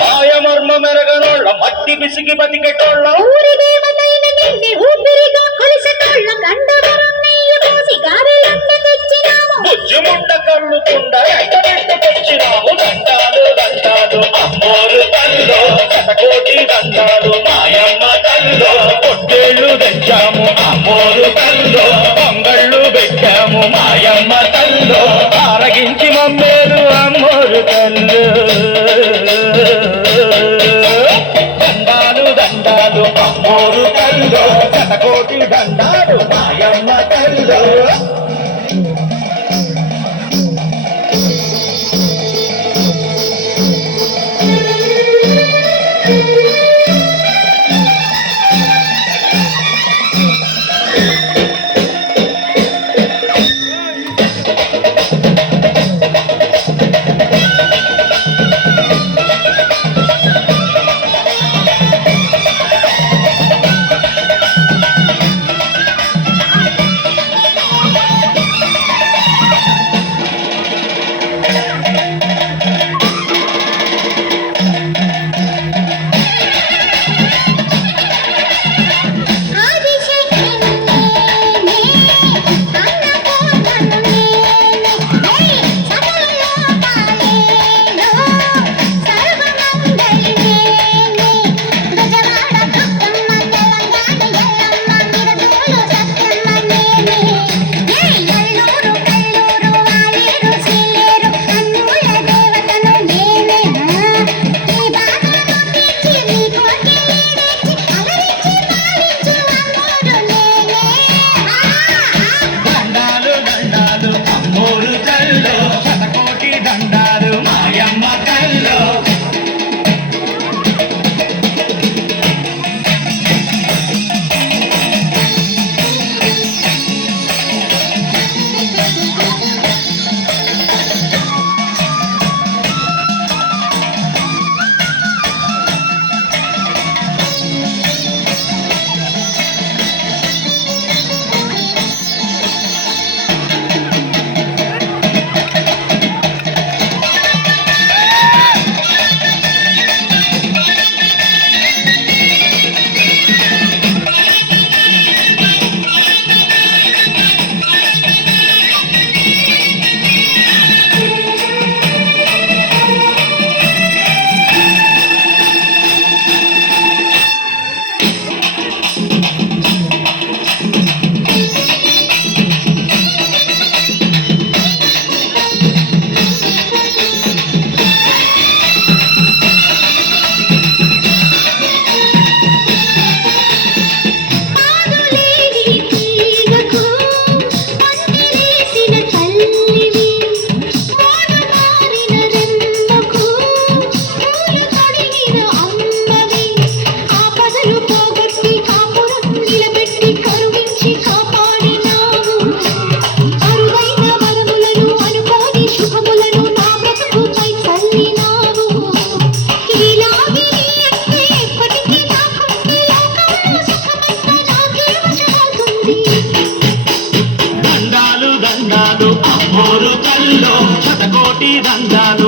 మాయమర్మ మెరగనోళ్ళ మట్టి పిసికి బతికెటోళ్ళ ఊరి దేవతైన నిన్నే ఊపిరిగా కొలిసెటోళ్ళ గండవరం నెయ్యి పోసి గారెలంట తెచ్చినాము బుజ్జిముండ కళ్ళు కుండ ఎండబెట్టుకొచ్చినాము దండాలు దండాలు అమ్మోరు తల్లో శతకోటి దండాలు మాయమ్మ తల్లో పొట్టేళ్ళు తెచ్చాము అమ్మోరు తల్లో పొంగళ్ళు పెట్టాము మాయమ్మ తల్లో ఆరగించి మమ్మేలు అమ్మోరు తల్లు దండాలు దండాలు అమ్మోరు తల్లో శతకోటి దండాలు మాయమ్మ తల్లో దండాలు దండాలు అమ్మోరు తల్లో శతకోటి దండాలు